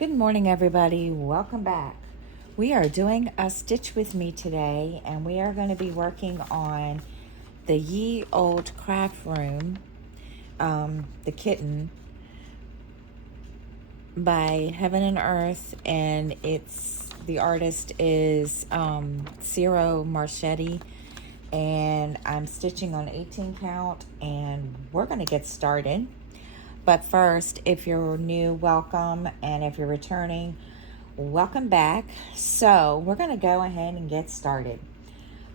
Good morning, everybody. Welcome back. We are doing a stitch with me today, and we are going to be working on the Ye Old Craft Room, the kitten by Heaven and Earth, and the artist is Ciro Marchetti, and I'm stitching on 18 count, and we're going to get started. But first, if you're new, welcome, and if you're returning, welcome back. So we're going to go ahead and get started.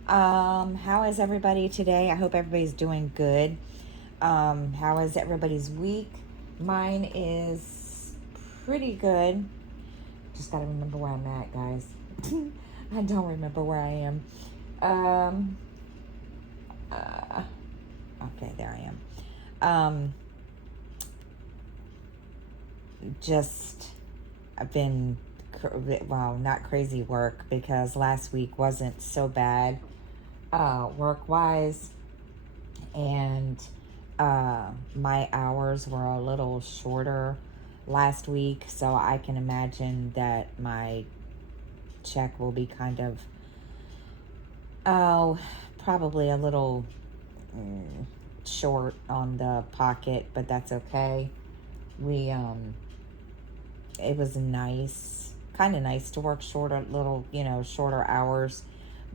How is everybody today? I hope everybody's doing good. How is everybody's week? Mine is pretty good. Just got to remember where I'm at, guys. I don't remember where I am. Okay, there I am. I've been, well, not crazy work because last week wasn't so bad work-wise, and my hours were a little shorter last week, so I can imagine that my check will be kind of, probably a little short on the pocket, but that's okay. It was kind of nice to work shorter hours,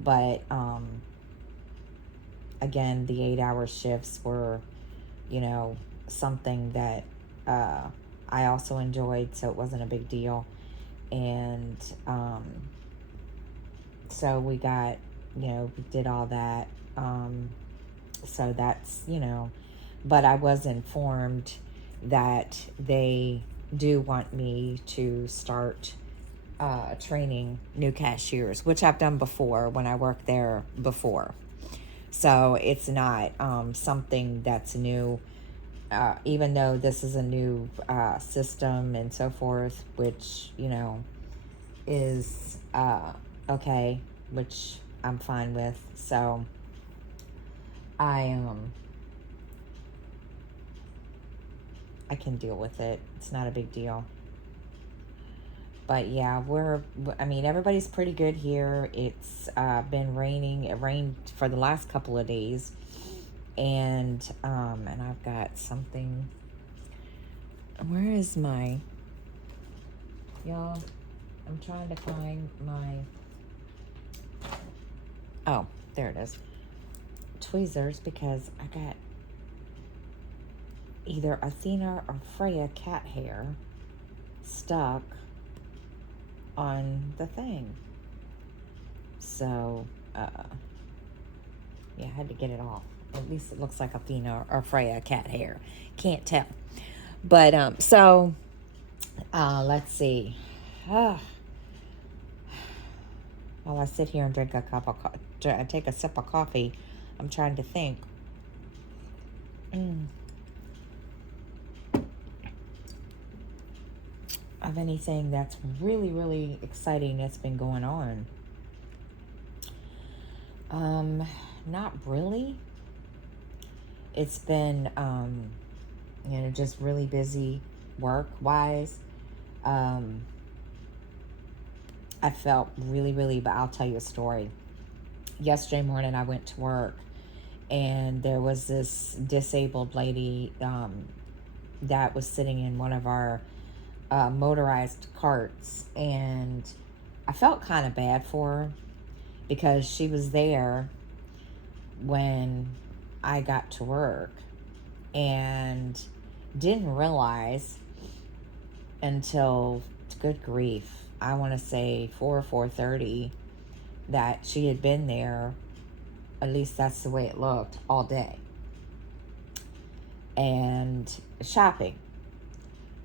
but again, the 8-hour shifts were, something that I also enjoyed, so it wasn't a big deal. And so we got, we did all that. So that's, but I was informed that they do want me to start training new cashiers, which I've done before when I worked there before. So it's not something that's new, even though this is a new system and so forth, which, is okay, which I'm fine with. So I can deal with it. It's not a big deal. But yeah, everybody's pretty good here. It's been raining. It rained for the last couple of days. And I've got something. Where is y'all, I'm trying to find oh, there it is. Tweezers, because I got either Athena or Freya cat hair stuck on the thing. So, yeah, I had to get it off. At least it looks like Athena or Freya cat hair. Can't tell. But, so, let's see. While I sit here and take a sip of coffee, I'm trying to think. Of anything that's really, really exciting that's been going on. Not really. It's been, just really busy work-wise. I felt really, really, but I'll tell you a story. Yesterday morning, I went to work, and there was this disabled lady that was sitting in one of our motorized carts, and I felt kind of bad for her because she was there when I got to work and didn't realize until, good grief, I want to say 4:30 that she had been there, at least that's the way it looked, all day, and shopping.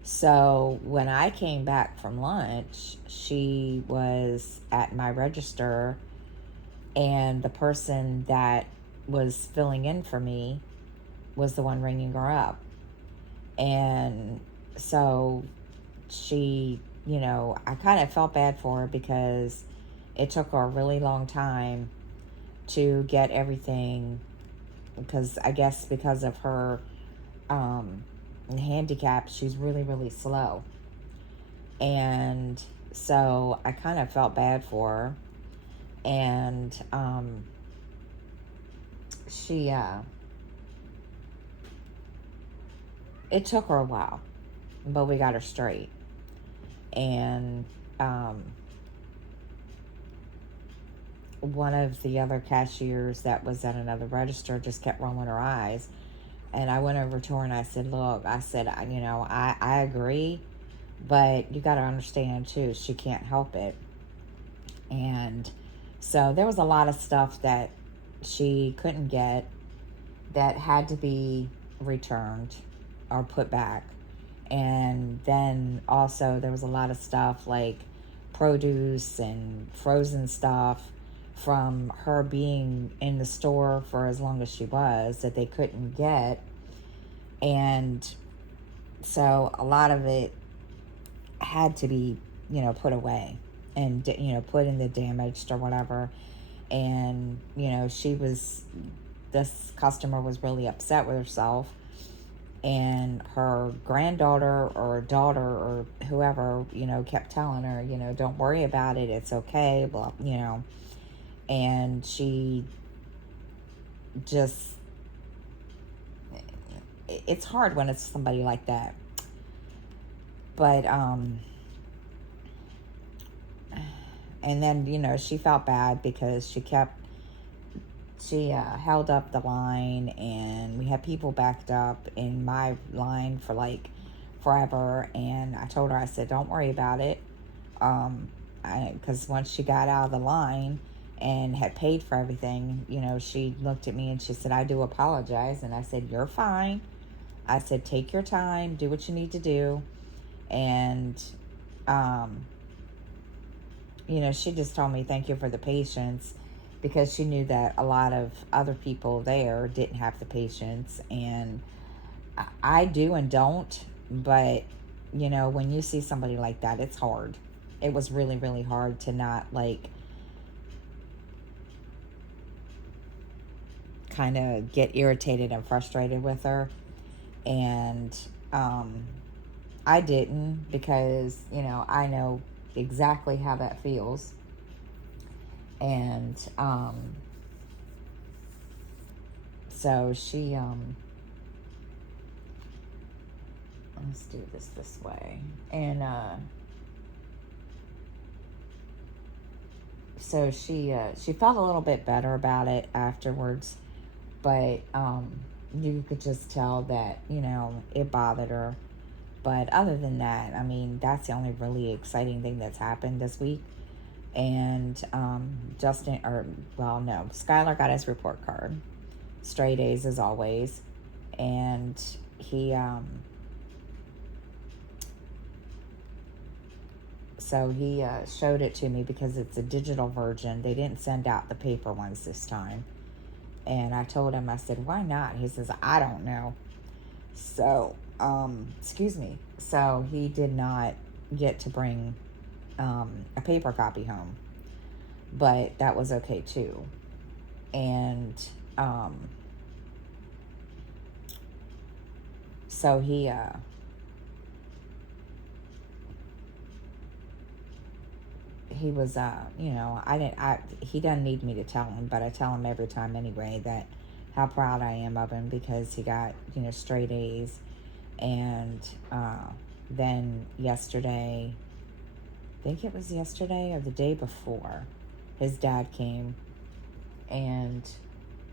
So when I came back from lunch, she was at my register, and the person that was filling in for me was the one ringing her up. And so she, I kind of felt bad for her because it took her a really long time to get everything, because I guess because of her handicap, she's really, really slow. And so I kind of felt bad for her. And she, it took her a while, but we got her straight. And one of the other cashiers that was at another register just kept rolling her eyes. And I went over to her and I said, look, I said, I agree, but you got to understand too, she can't help it. And so there was a lot of stuff that she couldn't get that had to be returned or put back. And then also there was a lot of stuff like produce and frozen stuff from her being in the store for as long as she was that they couldn't get. And so a lot of it had to be, put away and, put in the damaged or whatever. And, this customer was really upset with herself. And her granddaughter or daughter or whoever, kept telling her, don't worry about it. It's okay. Blah, and she just, it's hard when it's somebody like that. But, and then, she felt bad because she held up the line, and we had people backed up in my line for like forever. And I told her, I said, don't worry about it. Because once she got out of the line and had paid for everything, she looked at me and she said, I do apologize. And I said, you're fine. I said, take your time, do what you need to do. And, she just told me, thank you for the patience, because she knew that a lot of other people there didn't have the patience. And I do and don't, but, when you see somebody like that, it's hard. It was really, really hard to not, kind of get irritated and frustrated with her. And I didn't, because, I know exactly how that feels. And so she, let's do this way. And so she felt a little bit better about it afterwards, but you could just tell that, it bothered her. But other than that, I mean, that's the only really exciting thing that's happened this week. And Skylar got his report card. Straight A's as always. And he, so he showed it to me because it's a digital version. They didn't send out the paper ones this time. And I told him, I said, why not? He says, I don't know. So, excuse me. So he did not get to bring a paper copy home. But that was okay too. And so he was he doesn't need me to tell him, but I tell him every time anyway that how proud I am of him, because he got straight A's. And then yesterday, I think it was yesterday or the day before, his dad came, and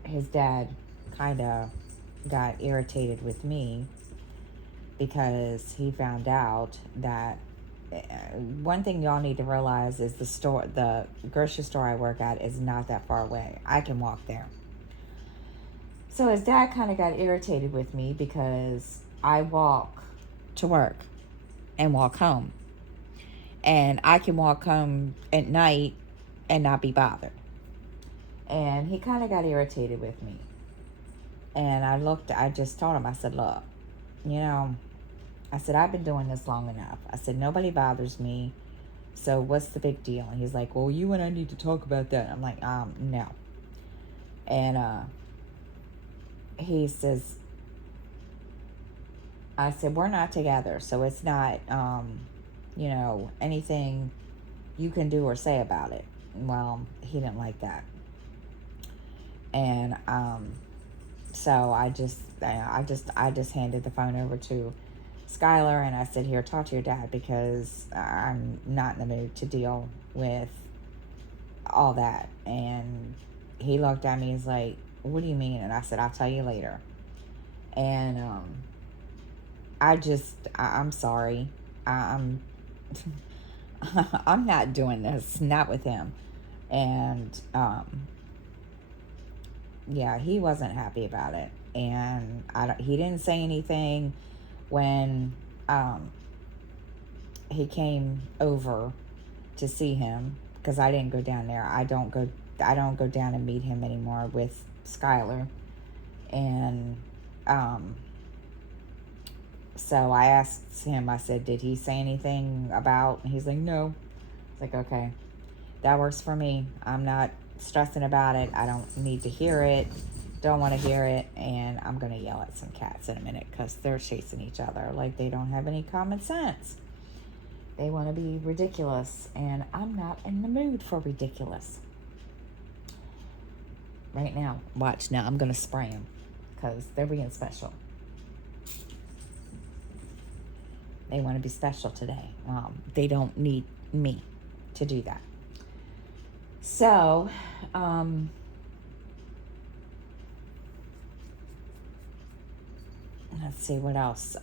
his dad kind of got irritated with me because he found out that one thing y'all need to realize is the grocery store I work at is not that far away. I can walk there. So his dad kind of got irritated with me because I walk to work and walk home. And I can walk home at night and not be bothered. And he kind of got irritated with me. And I just told him, I said, look, I said, I've been doing this long enough. I said, nobody bothers me. So what's the big deal? And he's like, well, you and I need to talk about that. I'm like, no. And he says, I said, we're not together. So it's not, anything you can do or say about it. Well, he didn't like that. And so I just handed the phone over to Skylar, and I said, here, talk to your dad, because I'm not in the mood to deal with all that. And he looked at me, he's like, what do you mean? And I said, I'll tell you later. And I'm sorry. I'm I'm not doing this, not with him. And yeah, he wasn't happy about it. And he didn't say anything when he came over to see him, because I didn't go down there. I don't go down and meet him anymore with Skylar. And so I asked him, I said, did he say anything about, and he's like, no. It's like, okay, that works for me. I'm not stressing about it. I don't need to hear it. Don't want to hear it. And I'm going to yell at some cats in a minute, because they're chasing each other like they don't have any common sense. They want to be ridiculous, and I'm not in the mood for ridiculous right now. Watch now. I'm going to spray them, because they're being special. They want to be special today. They don't need me to do that. So, let's see what else.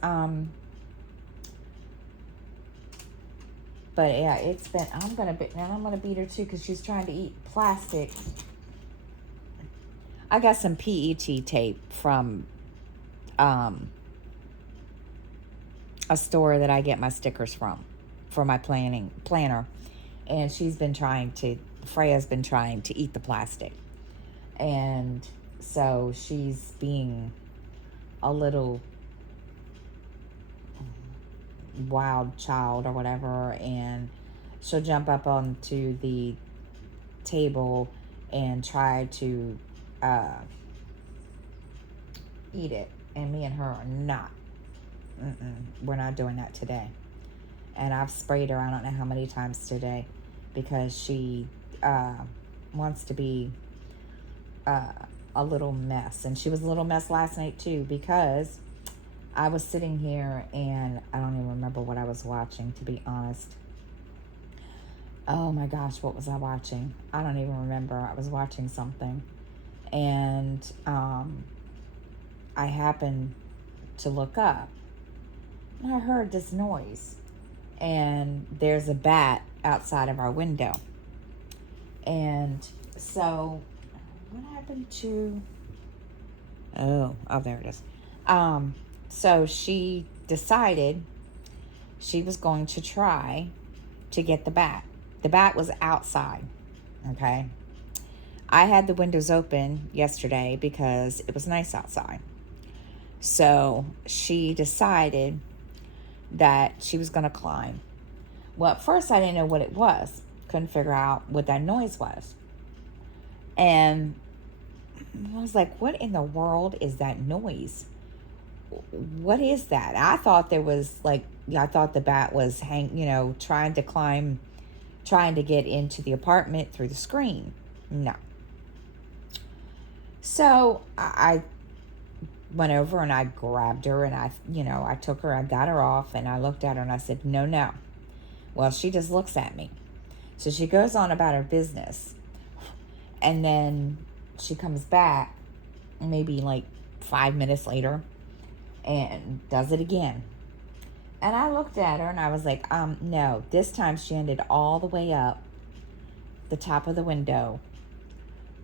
But yeah, it's been, I'm gonna beat her too, because she's trying to eat plastic. I got some PET tape from a store that I get my stickers from for my planner. And Freya's been trying to eat the plastic. And so she's being a little wild child or whatever, and she'll jump up onto the table and try to eat it. And me and her are not. We're not doing that today. And I've sprayed her I don't know how many times today, because she wants to be a little mess. And she was a little mess last night too, because I was sitting here and I don't even remember what I was watching, to be honest. Oh my gosh, what was I watching? I don't even remember. I was watching something, and I happened to look up, and I heard this noise, and there's a bat outside of our window. And so what happened to, oh there it is. So she decided she was going to try to get the bat. The bat was outside, okay? I had the windows open yesterday because it was nice outside. So she decided that she was going to climb. Well, at first I didn't know what it was. Couldn't figure out what that noise was. And I was like, what in the world is that noise? What is that? I thought there was I thought the bat was trying to get into the apartment through the screen. No. So I went over and I grabbed her, and I took her, I got her off, and I looked at her and I said, no. Well, she just looks at me. So she goes on about her business, and then she comes back maybe 5 minutes later and does it again. And I looked at her and I was like, no. This time she ended all the way up the top of the window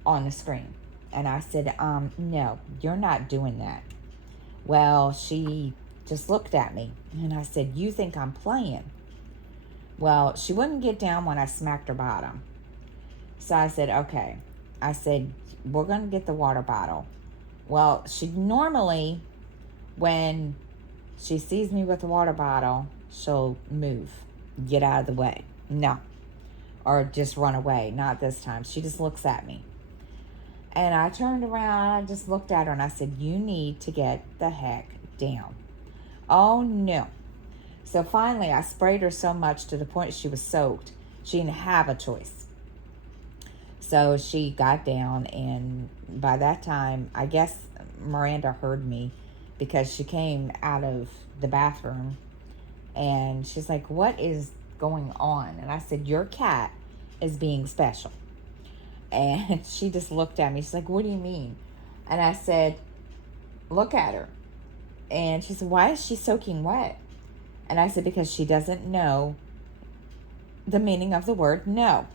on the screen. And I said, no, you're not doing that. Well, she just looked at me, and I said, you think I'm playing? Well, she wouldn't get down when I smacked her bottom. So I said, okay. I said, we're going to get the water bottle. Well, she normally, when she sees me with the water bottle, she'll move, get out of the way. No. Or just run away. Not this time. She just looks at me. And I turned around, I just looked at her, and I said, you need to get the heck down. Oh, no. So finally, I sprayed her so much to the point she was soaked. She didn't have a choice. So she got down, and by that time, I guess Miranda heard me because she came out of the bathroom and she's like, "What is going on?" And I said, "Your cat is being special." And she just looked at me. She's like, "What do you mean?" And I said, "Look at her." And she said, "Why is she soaking wet?" And I said, "Because she doesn't know the meaning of the word no."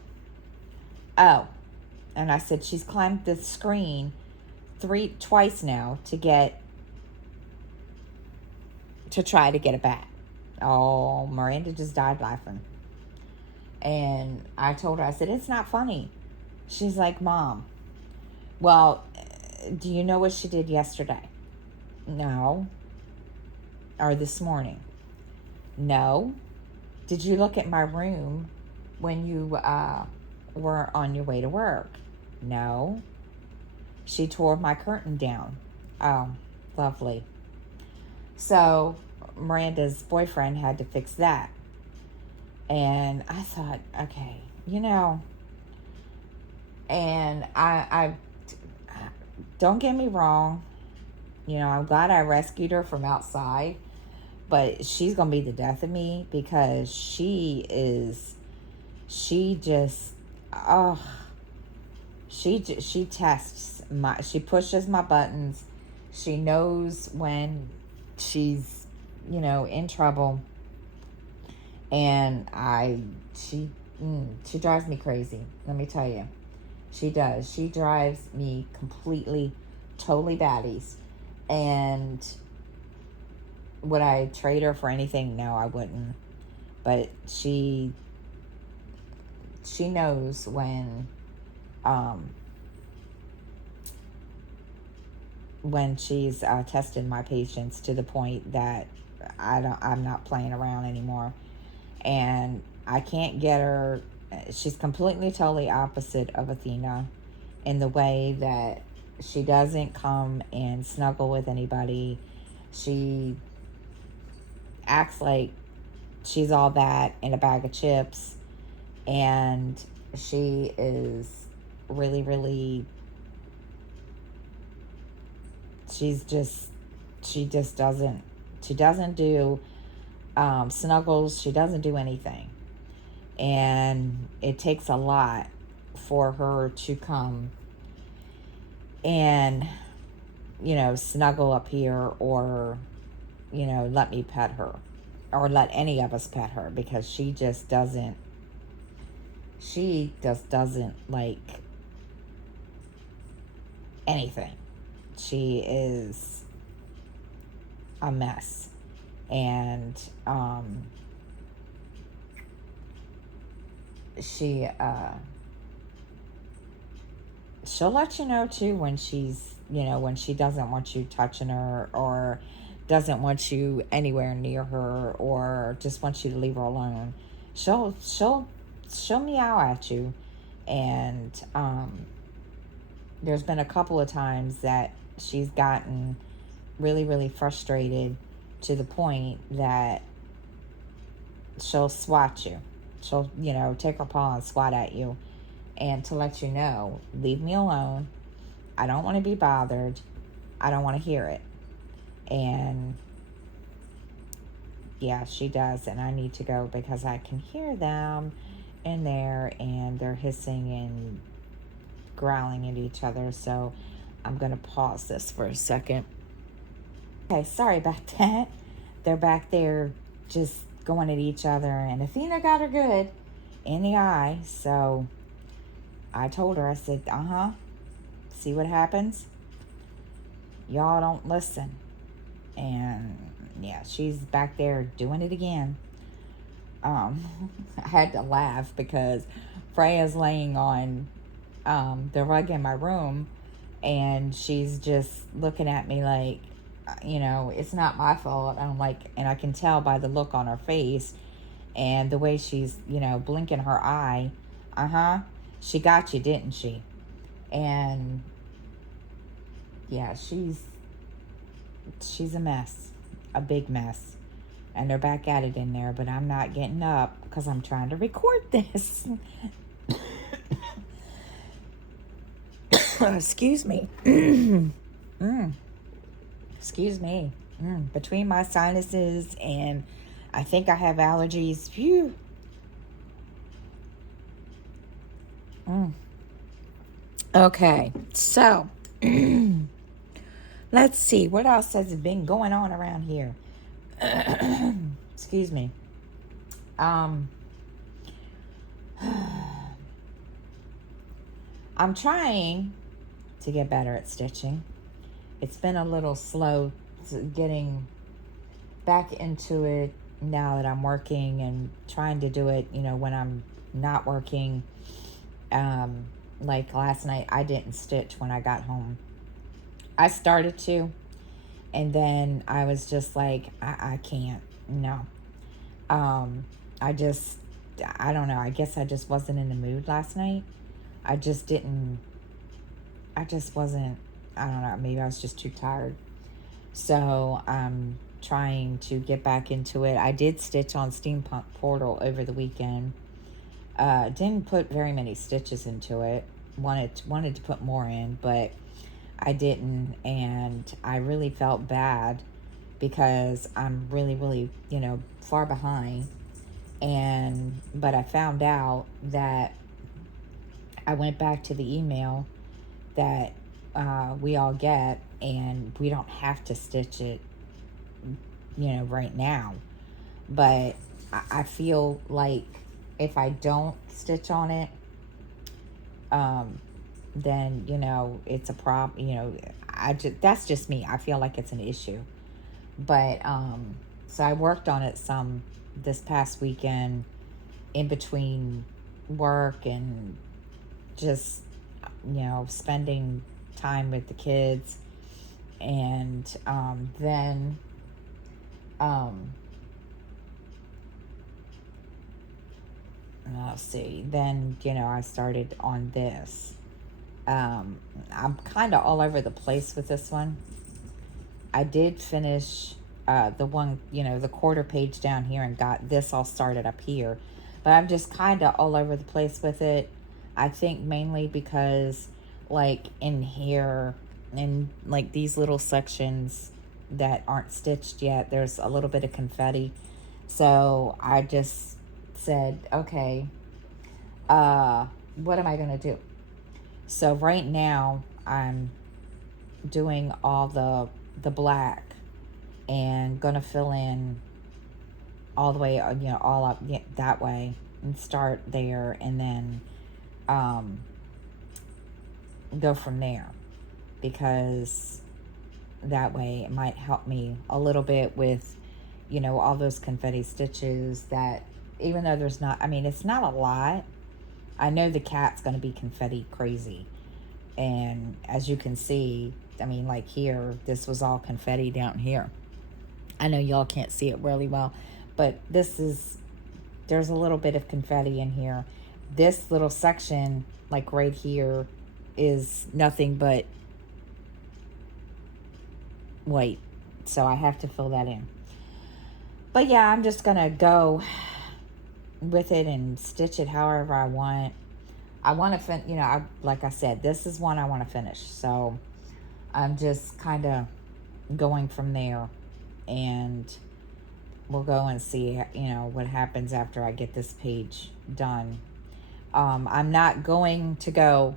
Oh. And I said, "She's climbed the screen twice now to try to get a bat." Oh, Miranda just died laughing. And I told her, I said, "It's not funny." She's like, "Mom, well, do you know what she did yesterday?" "No." "Or this morning?" "No." "Did you look at my room when you were on your way to work?" "No." "She tore my curtain down." "Oh, lovely." So Miranda's boyfriend had to fix that. And I thought, okay, and I don't get me wrong, I'm glad I rescued her from outside, but she's going to be the death of me because she just, oh, she tests she pushes my buttons. She knows when she's, in trouble. And she drives me crazy. Let me tell you. She does. She drives me completely, totally batties. And would I trade her for anything? No, I wouldn't. But she knows when she's tested my patience to the point that I'm not playing around anymore. And I can't get her. She's completely, totally opposite of Athena in the way that she doesn't come and snuggle with anybody. She acts like she's all that in a bag of chips, and she is really, really, she doesn't do snuggles. She doesn't do anything. And it takes a lot for her to come and, snuggle up here or, let me pet her or let any of us pet her, because she just doesn't like anything. She is a mess. And she'll let you know too when when she doesn't want you touching her or doesn't want you anywhere near her or just wants you to leave her alone. She'll meow at you. And there's been a couple of times that she's gotten really, really frustrated to the point that she'll swat you. She'll, take her paw and swat at you, and to let you know, leave me alone. I don't want to be bothered. I don't want to hear it. And yeah, she does. And I need to go because I can hear them in there, and they're hissing and growling at each other. So I'm going to pause this for a second. Okay, sorry about that. They're back there just going at each other, and Athena got her good in the eye. So I told her, I said, see what happens? Y'all don't listen. And yeah, she's back there doing it again. I had to laugh because Freya's laying on the rug in my room, and she's just looking at me like, it's not my fault. I'm like, and I can tell by the look on her face and the way she's, blinking her eye. She got you, didn't she? And yeah, she's a mess, a big mess. And they're back at it in there, but I'm not getting up because I'm trying to record this. Excuse me. Excuse me. Between my sinuses and I think I have allergies. Phew. Okay, so let's see. What else has been going on around here? Excuse me. I'm trying to get better at stitching. It's been a little slow getting back into it now that I'm working and trying to do it, when I'm not working. Like last night, I didn't stitch when I got home. I started to, and then I was just like, I can't. No. I don't know. I guess I just wasn't in the mood last night. I just wasn't, I don't know, maybe I was just too tired. So I'm trying to get back into it. I did stitch on Steampunk Portal over the weekend. Didn't put very many stitches into it. Wanted to put more in, but I didn't, and I really felt bad because I'm really, really, far behind. But I found out that I went back to the email that we all get, and we don't have to stitch it, right now. But I feel like if I don't stitch on it, then, it's a problem. That's just me. I feel like it's an issue. But, so I worked on it some this past weekend in between work and just, spending time with the kids. And then let's see. Then, I started on this. I'm kind of all over the place with this one. I did finish the one, the quarter page down here and got this all started up here. But I'm just kind of all over the place with it. I think mainly because, like, in here, in, like, these little sections that aren't stitched yet, there's a little bit of confetti. So I just said, okay, what am I going to do? So right now I'm doing all the black and going to fill in all the way, all up that way and start there, and then go from there, because that way it might help me a little bit with, all those confetti stitches that, even though there's not, it's not a lot. I know the cat's going to be confetti crazy. And as you can see, like here, this was all confetti down here. I know y'all can't see it really well, but there's a little bit of confetti in here. This little section, like right here, is nothing but white. So I have to fill that in. But yeah, I'm just going to go with it and stitch it however I want. I want to like I said, this is one I want to finish. So I'm just kind of going from there, and we'll go and see, what happens after I get this page done. I'm not going to go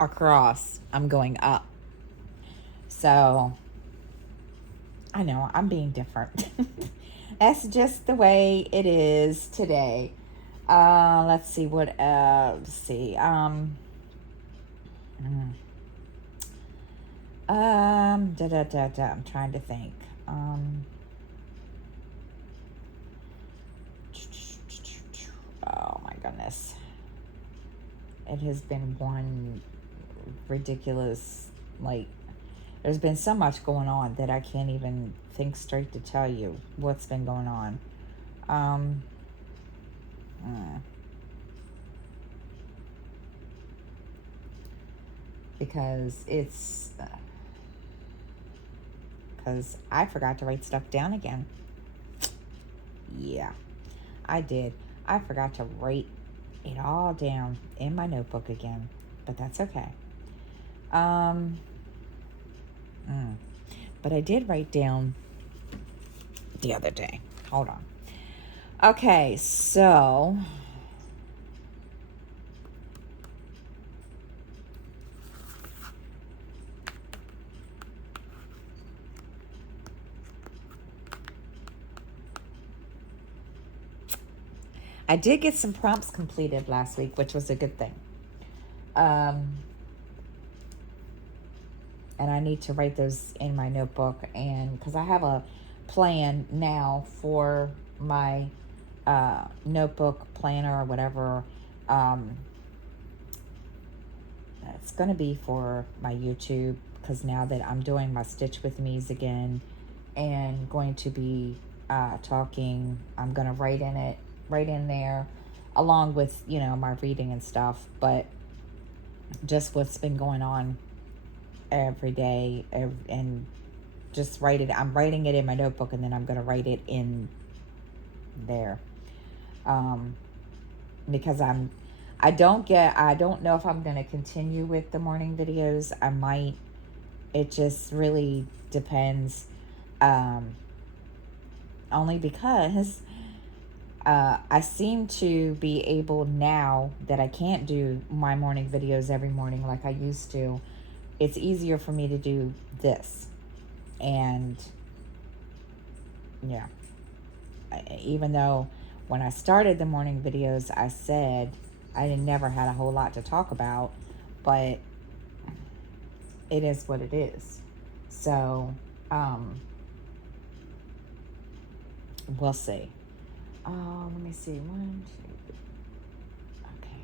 across. I'm going up. So I know I'm being different. That's just the way it is today. Let's see what let's see. I'm trying to think. Oh my goodness. It has been one ridiculous, like, there's been so much going on that I can't even think straight to tell you what's been going on. Because I forgot to write stuff down again. Yeah, I did. I forgot to write it all down in my notebook again, but that's okay. Um, mm, but I did write down the other day. Hold on. Okay, so I did get some prompts completed last week, which was a good thing. Um, and I need to write those in my notebook, and because I have a plan now for my notebook planner or whatever. Um, it's going to be for my YouTube, because now that I'm doing my Stitch with Me's again and going to be talking, I'm going to write in there along with, my reading and stuff, but just what's been going on every day, and just write it. I'm writing it in my notebook, and then I'm going to write it in there. Because I don't know if I'm going to continue with the morning videos. I might. It just really depends. Only because I seem to be able, now that I can't do my morning videos every morning like I used to, it's easier for me to do this. And yeah, even though when I started the morning videos, I said I never had a whole lot to talk about, but it is what it is. So, we'll see. Let me see. 1, 2. Okay.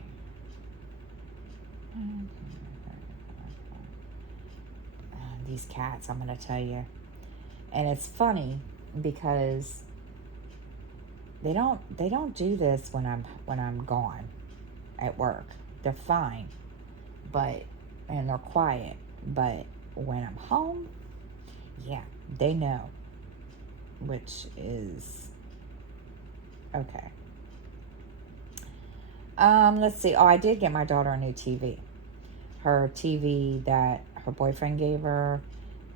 These cats, I'm gonna tell you, and it's funny because they don't do this when I'm gone at work. They're fine, and they're quiet. But when I'm home, yeah, they know, which is okay. Let's see. Oh, I did get my daughter a new TV. Her TV that her boyfriend gave her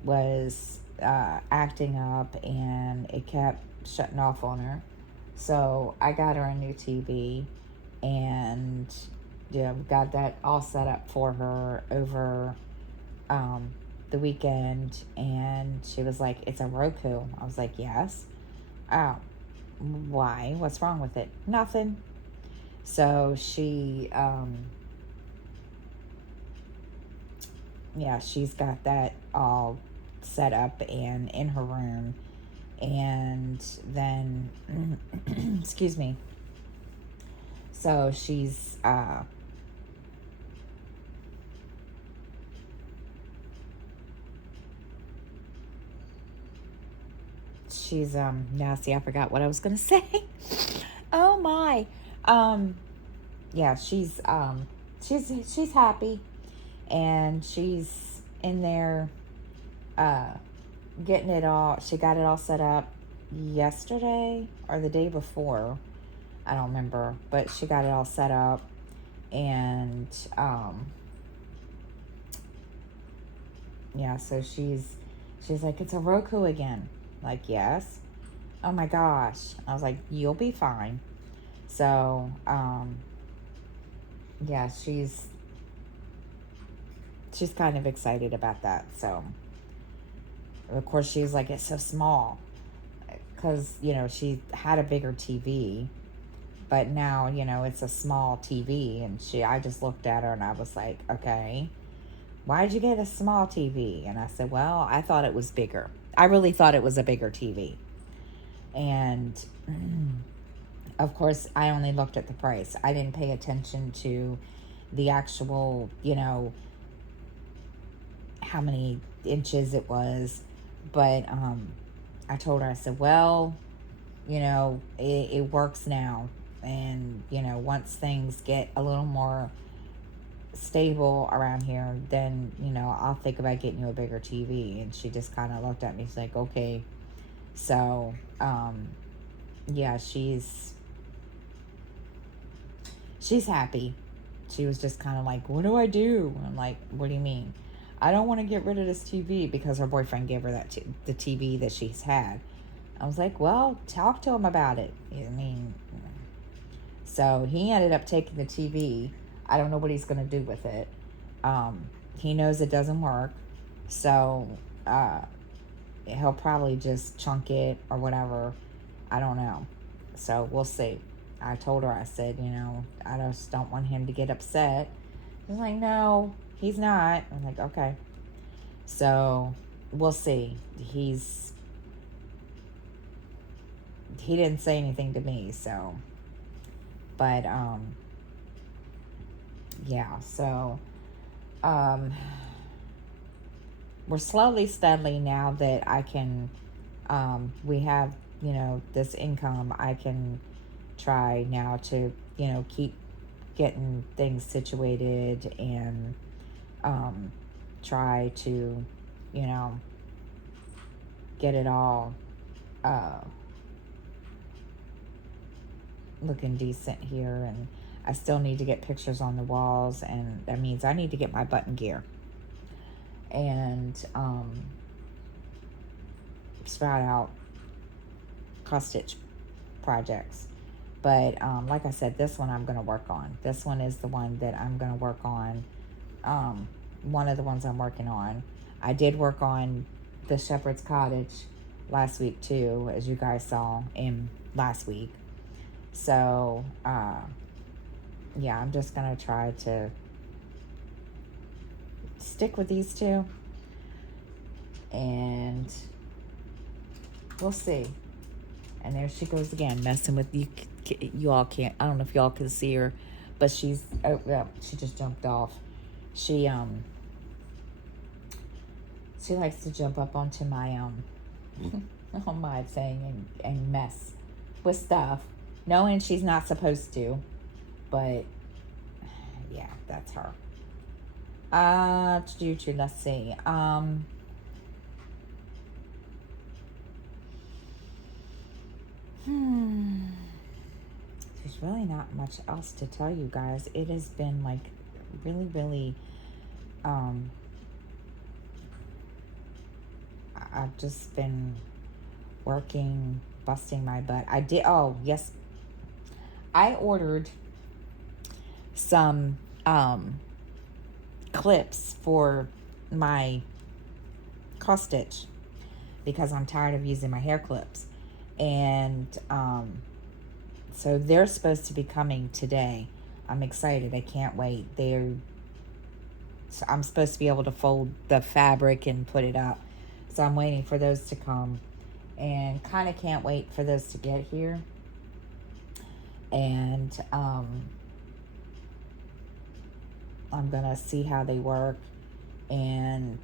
was acting up, and it kept shutting off on her. So I got her a new TV, and got that all set up for her over the weekend. And she was like, "It's a Roku." I was like, "Yes." "Oh, why? What's wrong with it?" "Nothing." So she's got that all set up and in her room. And then, excuse me. So she's now, see, I forgot what I was gonna say. Oh my. Yeah, she's happy, and she's in there getting it all. She got it all set up yesterday or the day before, I don't remember, but she got it all set up. And yeah, so she's like, "It's a Roku again." Like, "Yes." "Oh my gosh." I was like, "You'll be fine." So yeah, she's kind of excited about that. So of course she's like, "It's so small," because she had a bigger TV, but now it's a small TV. And I just looked at her, and I was like, "Okay, why'd you get a small TV?" And I said, "Well, I thought it was bigger. I really thought it was a bigger TV." And of course, I only looked at the price. I didn't pay attention to the actual, how many inches it was. But I told her, I said, "Well, it works now. And, once things get a little more stable around here, then, I'll think about getting you a bigger TV." And she just kind of looked at me. She's like, "Okay." So, yeah, she's happy. She was just kind of like, what do I do? I'm like, what do you mean? I don't want to get rid of this TV because her boyfriend gave her the TV that she's had. I was like, well, talk to him about it. I mean, so he ended up taking the TV. I don't know what he's going to do with it. He knows it doesn't work. So he'll probably just chunk it or whatever. I don't know. So we'll see. I told her, I said, I just don't want him to get upset. She's like, no, he's not. I'm like, okay. So we'll see. He didn't say anything to me, so, but yeah, so we're slowly, steadily, now that I can, we have, this income, I can try now to, keep getting things situated and try to, get it all looking decent here. And I still need to get pictures on the walls, and that means I need to get my button gear and sprout out cross stitch projects. But like I said, this one I'm going to work on. This one is the one that I'm going to work on. One of the ones I'm working on. I did work on the Shepherd's Cottage last week too, as you guys saw in last week. So, yeah, I'm just going to try to stick with these two. And we'll see. And there she goes again, messing with you. You all can't, I don't know if y'all can see her, but she just jumped off. She likes to jump up onto my, on my thing and mess with stuff, knowing she's not supposed to, but yeah, that's her. Let's see. There's really not much else to tell you guys. It has been like really, really, I've just been working, busting my butt. Oh, yes. I ordered some clips for my cross stitch because I'm tired of using my hair clips. And so they're supposed to be coming today. I'm excited. I can't wait. I'm supposed to be able to fold the fabric and put it up. So I'm waiting for those to come. And kind of can't wait for those to get here. And I'm going to see how they work. And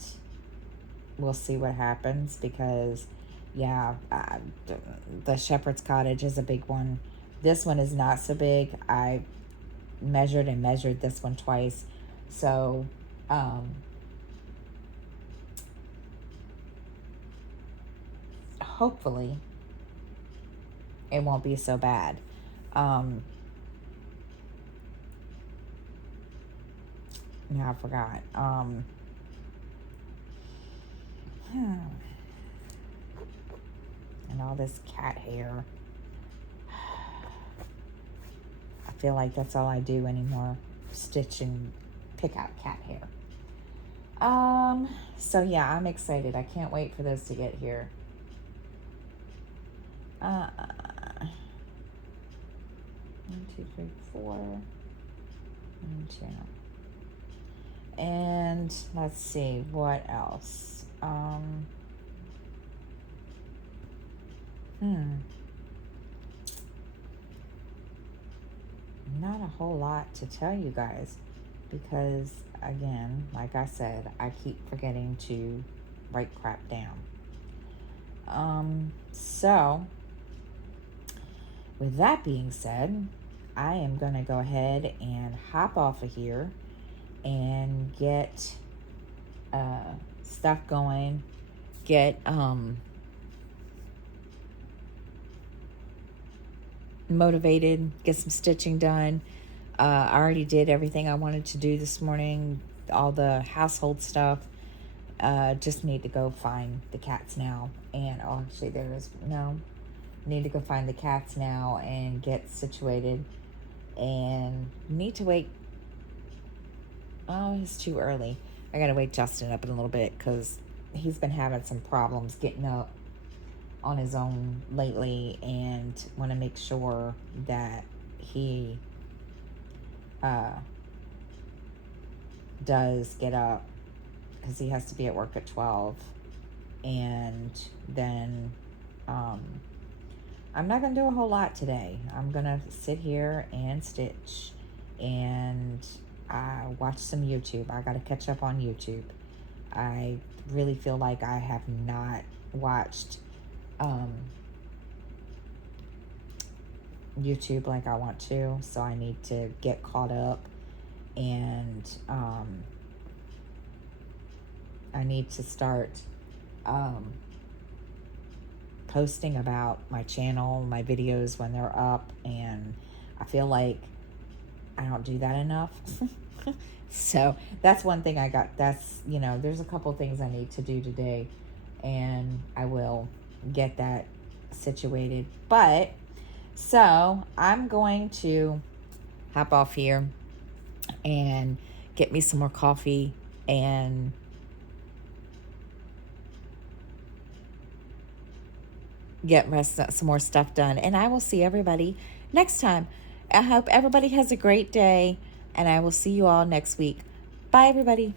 we'll see what happens because, yeah, the Shepherd's Cottage is a big one. This one is not so big. I measured this one twice. So, hopefully it won't be so bad. Yeah, I forgot. And all this cat hair. I feel like that's all I do anymore. Stitch and pick out cat hair. So yeah, I'm excited. I can't wait for those to get here. 1, 2, 3, 4, and 2. And let's see what else. Not a whole lot to tell you guys because, again, like I said, I keep forgetting to write crap down. So with that being said, I am going to go ahead and hop off of here and get stuff going, get motivated, get some stitching done. I already did everything I wanted to do this morning, all the household stuff. Just need to go find the cats now. And oh, actually, there is no. Need to go find the cats now and get situated. And need to wake. Oh, it's too early. I gotta wake Justin up in a little bit because he's been having some problems getting up on his own lately, and want to make sure that he does get up because he has to be at work at 12. And then I'm not going to do a whole lot today. I'm going to sit here and stitch and watch some YouTube. I got to catch up on YouTube. I really feel like I have not watched YouTube like I want to, so I need to get caught up. And I need to start posting about my channel, my videos when they're up, and I feel like I don't do that enough. So that's one thing I got. That's, there's a couple things I need to do today, and I will get that situated. But so I'm going to hop off here and get me some more coffee and get some more stuff done. And I will see everybody next time. I hope everybody has a great day, and I will see you all next week. Bye, everybody.